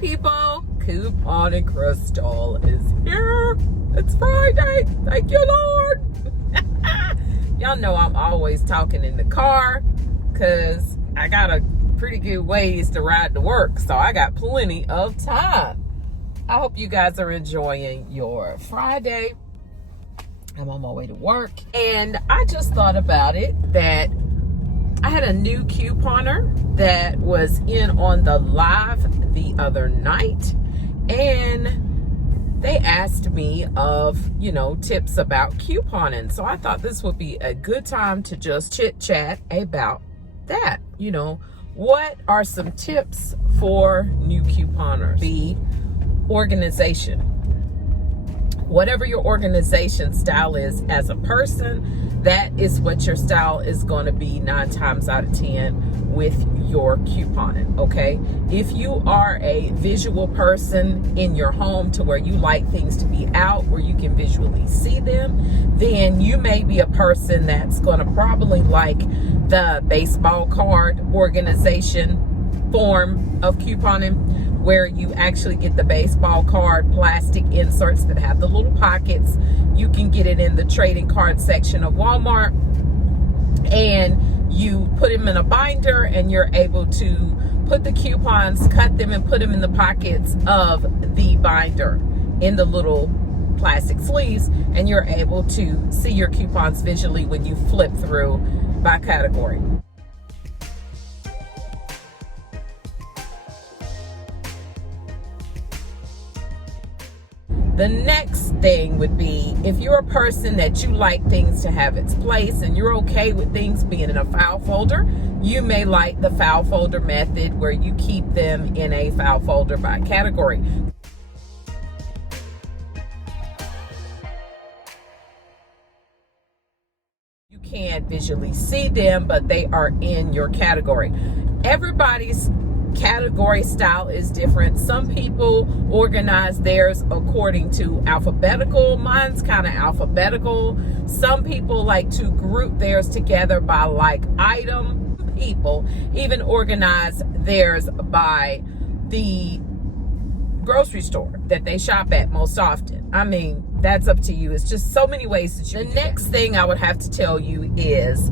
people, Couponing Crystle is here. It's Friday. Thank you, Lord. Y'all know I'm always talking in the car because I got a pretty good ways to ride to work, so I got plenty of time. I hope you guys are enjoying your Friday. I'm on my way to work, and I just thought about it that I had a new couponer that was in on the live the other night, and they asked me of, tips about couponing. So I thought this would be a good time to just chit chat about that. What are some tips for new couponers? The organization. Whatever your organization style is as a person, that is what your style is going to be 9 times out of 10 with your couponing, okay? If you are a visual person in your home to where you like things to be out, where you can visually see them, then you may be a person that's going to probably like the baseball card organization form of couponing, where you actually get the baseball card plastic inserts that have the little pockets. You can get it in the trading card section of Walmart, and you put them in a binder, and you're able to put the coupons, cut them, and put them in the pockets of the binder in the little plastic sleeves, and you're able to see your coupons visually when you flip through by category. The next thing would be, if you're a person that you like things to have its place and you're okay with things being in a file folder, you may like the file folder method where you keep them in a file folder by category. You can't visually see them, but they are in your category. Everybody's category style is different. Some people organize theirs according to alphabetical. Mine's kind of alphabetical. Some people like to group theirs together by like item. People even organize theirs by the grocery store that they shop at most often. I mean, that's up to you. It's just so many ways that you. The next thing I would have to tell you is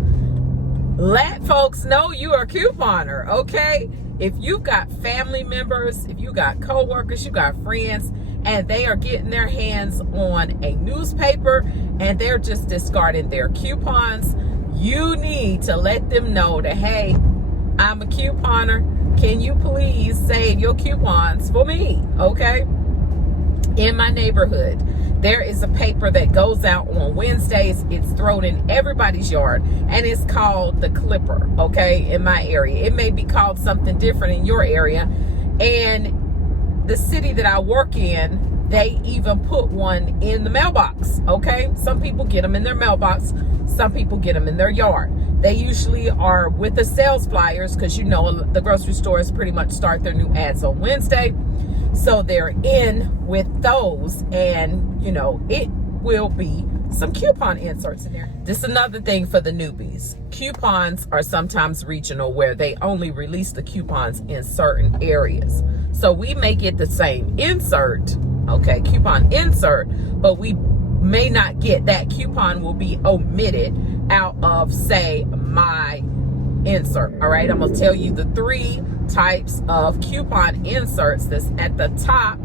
let folks know you are a couponer, okay? If you've got family members, if you got coworkers, you got friends, and they are getting their hands on a newspaper and they're just discarding their coupons, you need to let them know that, hey, I'm a couponer. Can you please save your coupons for me, okay? In my neighborhood, there is a paper that goes out on Wednesdays. It's thrown in everybody's yard, and it's called the Clipper, okay, in my area. It may be called something different in your area. And the city that I work in, they even put one in the mailbox, okay? Some people get them in their mailbox. Some people get them in their yard. They usually are with the sales flyers because, the grocery stores pretty much start their new ads on Wednesday. So they're in with those, and it will be some coupon inserts in there. This is another thing for the newbies. Coupons are sometimes regional, where they only release the coupons in certain areas. So we may get the same insert, okay, coupon insert, but we may not get that coupon will be omitted out of, say, my insert. All right, I'm gonna tell you the 3 types of coupon inserts that's at the top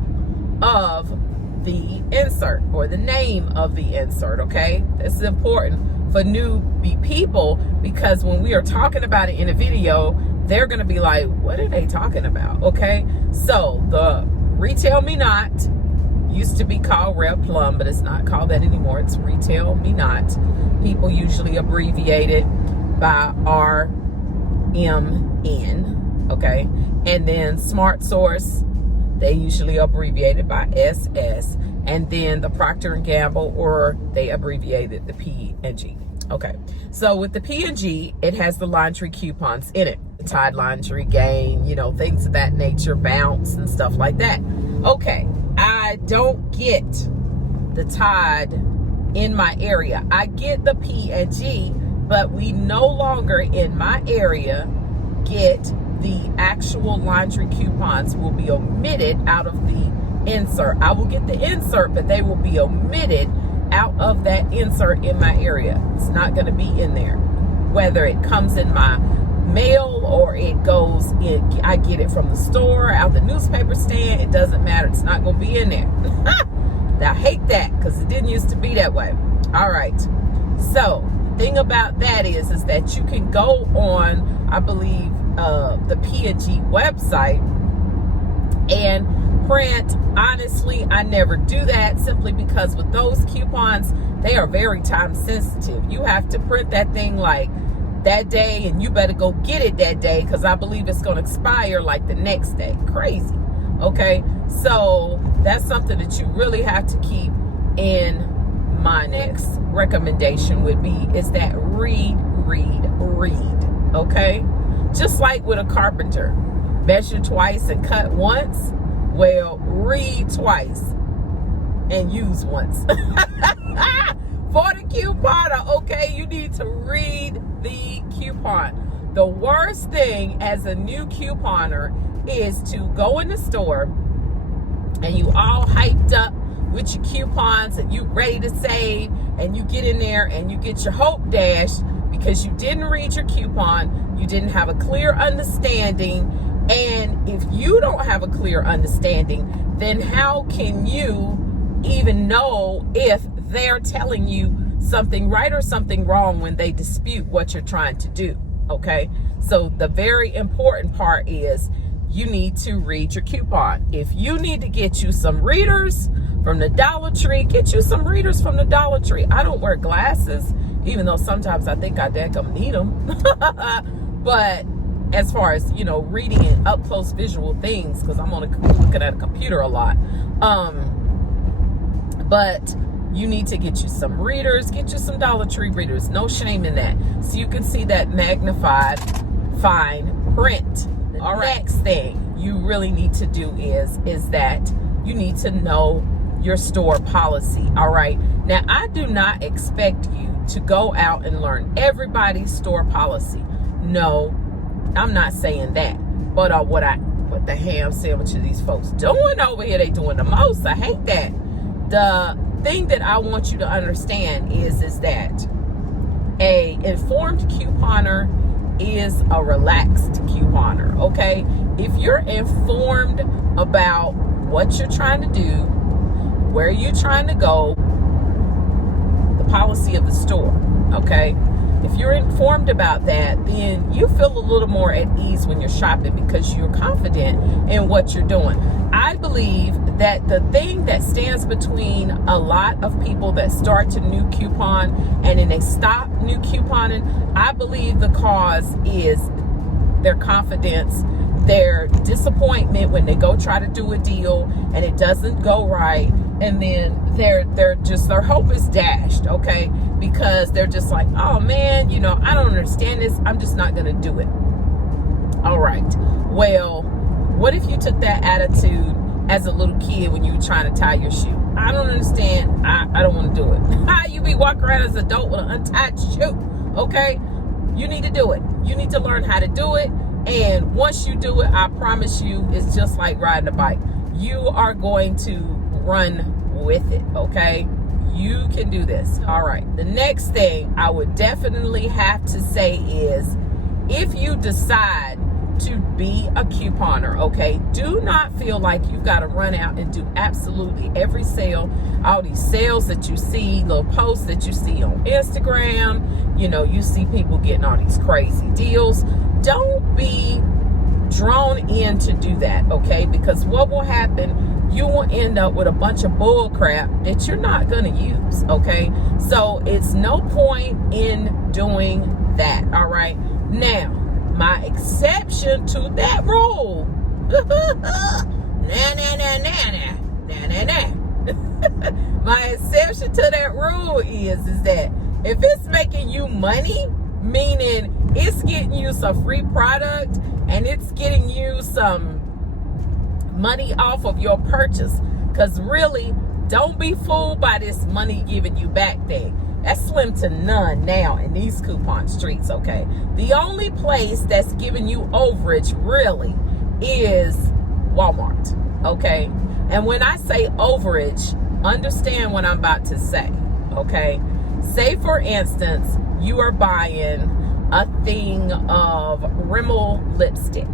of the insert, or the name of the insert, okay? This is important for newbie people, because when we are talking about it in a video, they're gonna be like, what are they talking about, okay? So the Retail Me Not used to be called Red Plum, but it's not called that anymore. It's Retail Me Not. People usually abbreviate it by RMN, okay? And then Smart Source, they usually abbreviate it by SS. And then the Procter & Gamble, or they abbreviated the P&G. Okay, so with the P&G, it has the laundry coupons in it. The Tide Laundry Gain, things of that nature, Bounce and stuff like that. Okay, I don't get the Tide in my area. I get the P&G, but we no longer in my area get the actual laundry coupons will be omitted out of the insert. I will get the insert, but they will be omitted out of that insert in my area. It's not going to be in there. Whether it comes in my mail or it goes in, I get it from the store, out the newspaper stand, it doesn't matter. It's not going to be in there. I hate that because it didn't used to be that way. All right. So thing about that is that you can go on, I believe, the P&G website and print. Honestly, I never do that simply because with those coupons, they are very time sensitive. You have to print that thing like that day, and you better go get it that day because I believe it's going to expire like the next day. Crazy. Okay, so that's something that you really have to keep in mind. Next recommendation would be is that read. Okay, just like with a carpenter, measure twice and cut once. Well, read twice and use once. For the couponer, okay, you need to read the coupon. The worst thing as a new couponer is to go in the store and you all hyped up with your coupons and you ready to save, and you get in there and you get your hope dashed because you didn't read your coupon, you didn't have a clear understanding. And if you don't have a clear understanding, then how can you even know if they're telling you something right or something wrong when they dispute what you're trying to do? Okay, so the very important part is you need to read your coupon. If you need to get you some readers from the Dollar Tree, get you some readers from the Dollar Tree. I don't wear glasses, even though sometimes I think I dadgum need them. But as far as, you know, reading and up close visual things, because I'm looking at a computer a lot. But you need to get you some readers, get you some Dollar Tree readers. No shame in that. So you can see that magnified fine print. The next thing you really need to do is that you need to know your store policy. All right. Now, I do not expect you to go out and learn everybody's store policy. No, I'm not saying that. But what the ham sandwich are these folks doing over here? They doing the most. I hate that. The thing that I want you to understand is that a informed couponer is a relaxed couponer. Okay, if you're informed about what you're trying to do, where you're trying to go, the policy of the store. Okay, if you're informed about that, then you feel a little more at ease when you're shopping because you're confident in what you're doing. I believe that the thing that stands between a lot of people that start to new coupon and then they stop new couponing, I believe the cause is their confidence, their disappointment when they go try to do a deal and it doesn't go right, and then their hope is dashed. Okay, because they're just like, oh man, you know, I don't understand this, I'm just not gonna do it. All right, well, what if you took that attitude as a little kid when you were trying to tie your shoe? I don't understand, I don't want to do it. You be walking around as an adult with an untied shoe. Okay, you need to do it. You need to learn how to do it, and once you do it, I promise you, it's just like riding a bike. You are going to run with it. Okay, you can do this. All right, the next thing I would definitely have to say is, if you decide to be a couponer, okay, do not feel like you've got to run out and do absolutely every sale. All these sales that you see, little posts that you see on Instagram, you know, you see people getting all these crazy deals. Don't be drawn in to do that, okay? Because what will happen, you will end up with a bunch of bull crap that you're not going to use, okay? So it's no point in doing that, all right? Now, my exception to that rule, my exception to that rule is that if it's making you money, meaning it's getting you some free product and it's getting you some money off of your purchase, because really, don't be fooled by this money giving you back thing. That's slim to none now in these coupon streets, okay? The only place that's giving you overage really is Walmart, okay? And when I say overage, understand what I'm about to say, okay? Say, for instance, you are buying a thing of Rimmel lipstick,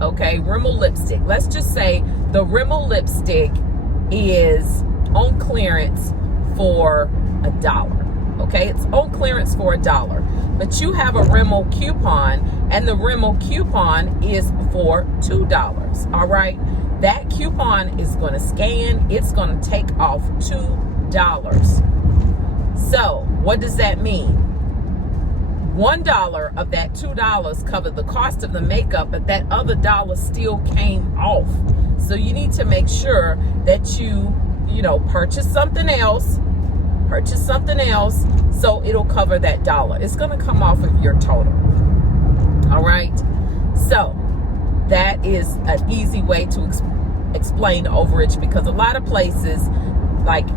okay? Rimmel lipstick. Let's just say the Rimmel lipstick is on clearance for $1, okay? It's on clearance for $1, but you have a Rimmel coupon, and the Rimmel coupon is for $2, all right? That coupon is going to scan. It's going to take off $2. So what does that mean? $1 of that $2 covered the cost of the makeup, but that other dollar still came off. So you need to make sure that you purchase something else, so it'll cover that dollar. It's going to come off of your total. All right. So that is an easy way to explain overage, because a lot of places, like,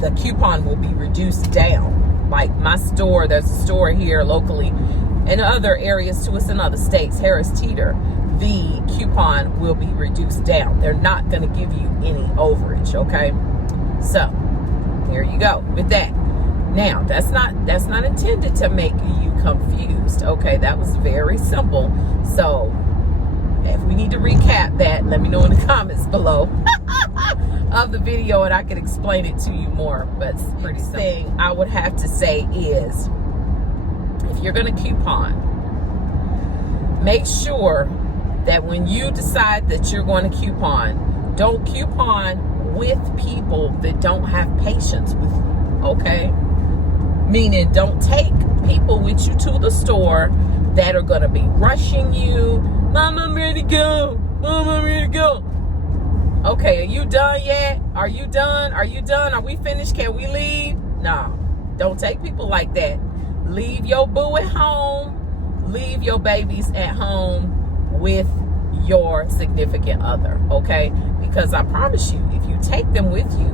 the coupon will be reduced down. Like my store, there's a store here locally, and other areas too, it's in other states, Harris Teeter, the coupon will be reduced down. They're not going to give you any overage, okay? So here you go with that. Now that's not intended to make you confused, okay? That was very simple. So if we need to recap that, let me know in the comments below of the video, and I can explain it to you more. But it's pretty simple. Thing I would have to say is, if you're going to coupon, make sure that when you decide that you're going to coupon, don't coupon with people that don't have patience with you, okay? Meaning, don't take people with you to the store that are going to be rushing you. Mom, I'm ready to go. Mom, I'm ready to go. Okay, are you done yet? Are you done? Are you done? Are we finished? Can we leave? No, don't take people like that. Leave your boo at home. Leave your babies at home with your significant other, okay? Because I promise you, if you take them with you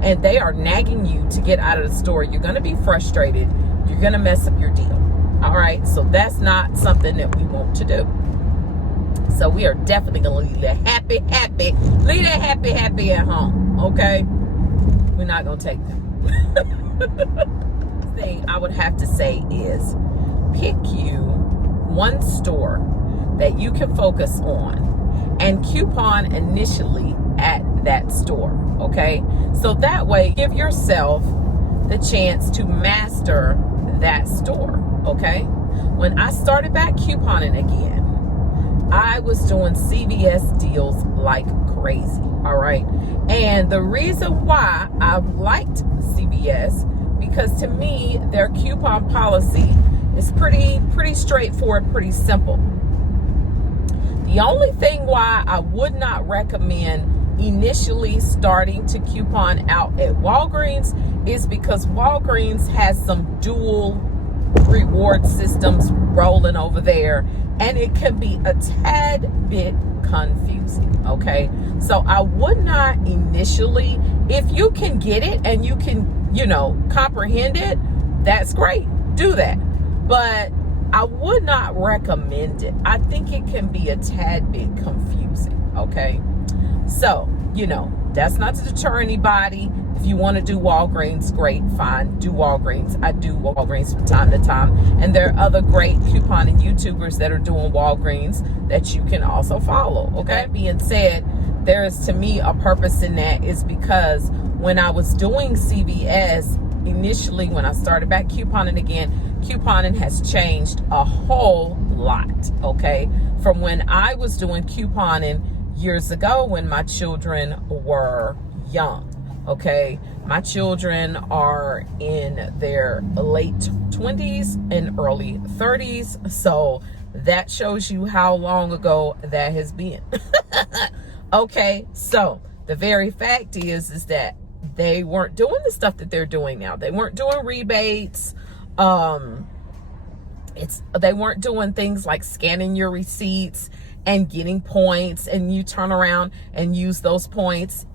and they are nagging you to get out of the store, you're going to be frustrated. You're going to mess up your deal. All right, so that's not something that we want to do. So we are definitely going to leave that happy at home, okay? We're not going to take them. Thing I would have to say is, pick you one store that you can focus on and coupon initially at that store, okay? So that way, give yourself the chance to master that store, okay? When I started back couponing again, I was doing CVS deals like crazy, all right? And the reason why I liked CVS, because to me, their coupon policy is pretty straightforward, pretty simple. The only thing why I would not recommend initially starting to coupon out at Walgreens is because Walgreens has some dual reward systems rolling over there, and it can be a tad bit confusing, okay? So I would not initially, if you can get it and you can, comprehend it, that's great, do that. But I would not recommend it. I think it can be a tad bit confusing, okay? So, that's not to deter anybody. If you want to do Walgreens, great, fine, do Walgreens. I do Walgreens from time to time. And there are other great couponing YouTubers that are doing Walgreens that you can also follow, okay? That being said, there is, to me, a purpose in that, is because when I was doing CVS, initially when I started back couponing again, couponing has changed a whole lot, okay? From when I was doing couponing years ago when my children were young, okay? My children are in their late 20s and early 30s, so that shows you how long ago that has been. Okay, so the very fact is that they weren't doing the stuff that they're doing now. They weren't doing rebates. They weren't doing things like scanning your receipts and getting points, and you turn around and use those points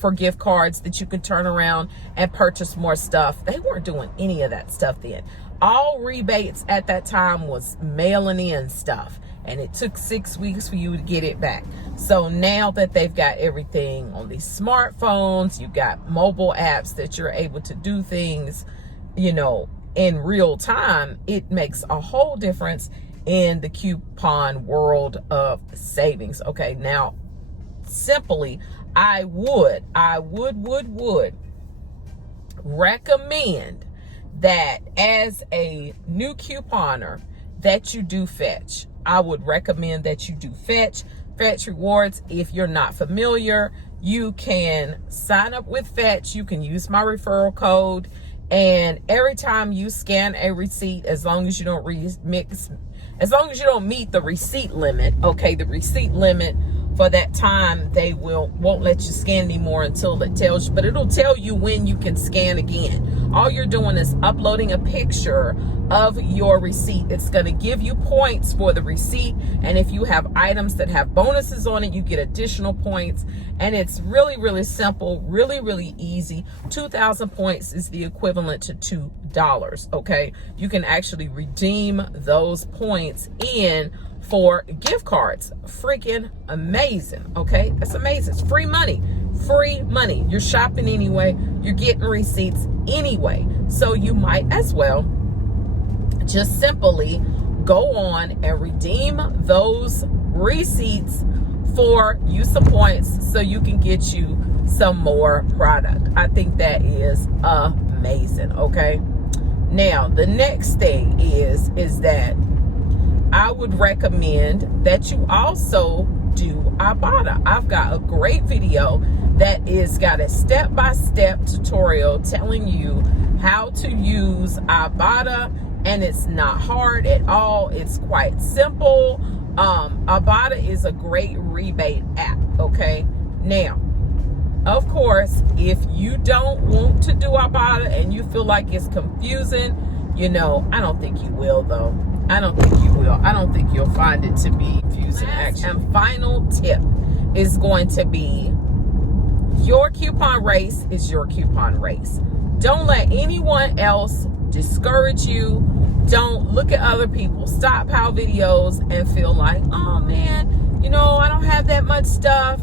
for gift cards that you can turn around and purchase more stuff. They weren't doing any of that stuff then. All rebates at that time was mailing in stuff, and it took 6 weeks for you to get it back. So now that they've got everything on these smartphones, you've got mobile apps that you're able to do things, you know, in real time, it makes a whole difference in the coupon world of savings. Okay, now simply, I would recommend that as a new couponer that you do Fetch. I would recommend that you do Fetch Rewards. If you're not familiar, you can sign up with Fetch. You can use my referral code, and every time you scan a receipt, as long as you don't meet the receipt limit, okay, the receipt limit for that time, they won't let you scan anymore until it tells you, but it'll tell you when you can scan again. All you're doing is uploading a picture of your receipt. It's going to give you points for the receipt, and if you have items that have bonuses on it, you get additional points. And it's really, really simple, really, really easy. 2,000 points is the equivalent to $2. Okay, you can actually redeem those points for gift cards. Freaking amazing. Okay, that's amazing. It's free money. You're shopping anyway, you're getting receipts anyway, so you might as well just simply go on and redeem those receipts for use of points so you can get you some more product. I think that is amazing. Okay, now the next thing is that I would recommend that you also do Ibotta. I've got a great video that is got a step-by-step tutorial telling you how to use Ibotta, and it's not hard at all. It's quite simple. Ibotta is a great rebate app. Okay, now of course, if you don't want to do Ibotta and you feel like it's confusing, you know, I don't think you will though. I don't think you will. I don't think you'll find it to be confusing. Last and final tip is going to be, your coupon race is your coupon race. Don't let anyone else discourage you. Don't look at other people's stock pile videos and feel like, oh man, you know, I don't have that much stuff.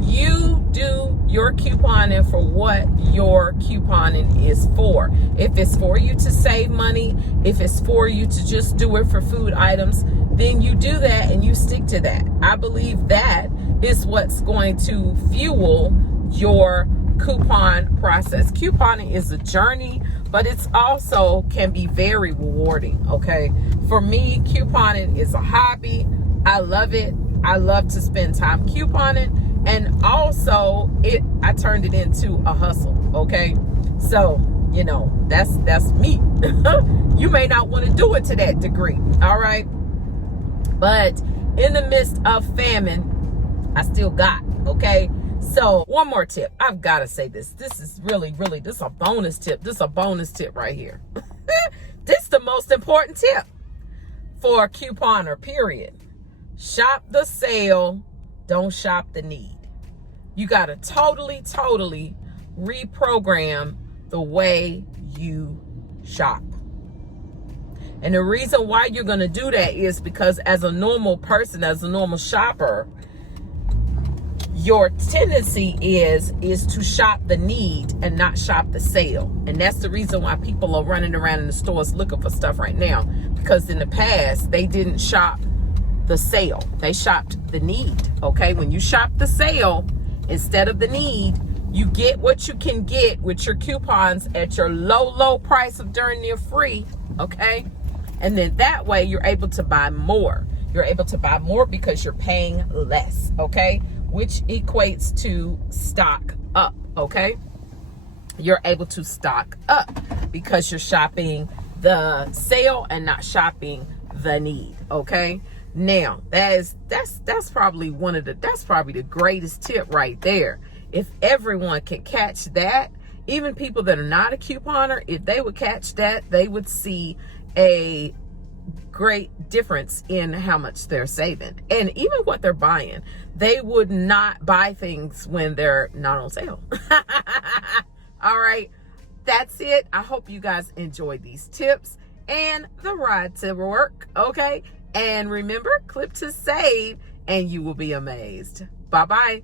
You do your couponing for what your couponing is for. If it's for you to save money, if it's for you to just do it for food items, then you do that and you stick to that. I believe that is what's going to fuel your coupon process. Couponing is a journey, but it's also can be very rewarding. Okay, for me, couponing is a hobby. I love it. I love to spend time couponing. And also I turned it into a hustle. Okay, so you know, that's me. You may not want to do it to that degree, all right, but in the midst of famine, I still got. Okay, so one more tip. I've got to say this is really this is a bonus tip. This is a bonus tip right here. This is the most important tip for a couponer, period. Shop the sale, don't shop the need. You got to totally reprogram the way you shop. And the reason why you're going to do that is because as a normal person, as a normal shopper, your tendency is to shop the need and not shop the sale. And that's the reason why people are running around in the stores looking for stuff right now, because in the past they didn't shop the sale, they shopped the need. Okay, when you shop the sale instead of the need, you get what you can get with your coupons at your low price of darn near free. Okay, and then that way you're able to buy more. You're able to buy more because you're paying less. Okay, which equates to stock up. Okay, you're able to stock up because you're shopping the sale and not shopping the need. Okay, now that's probably the greatest tip right there. If everyone can catch that, even people that are not a couponer, if they would catch that, they would see a great difference in how much they're saving and even what they're buying. They would not buy things when they're not on sale. All right, that's it. I hope you guys enjoyed these tips and the ride to work. Okay, and remember, clip to save and you will be amazed. Bye-bye.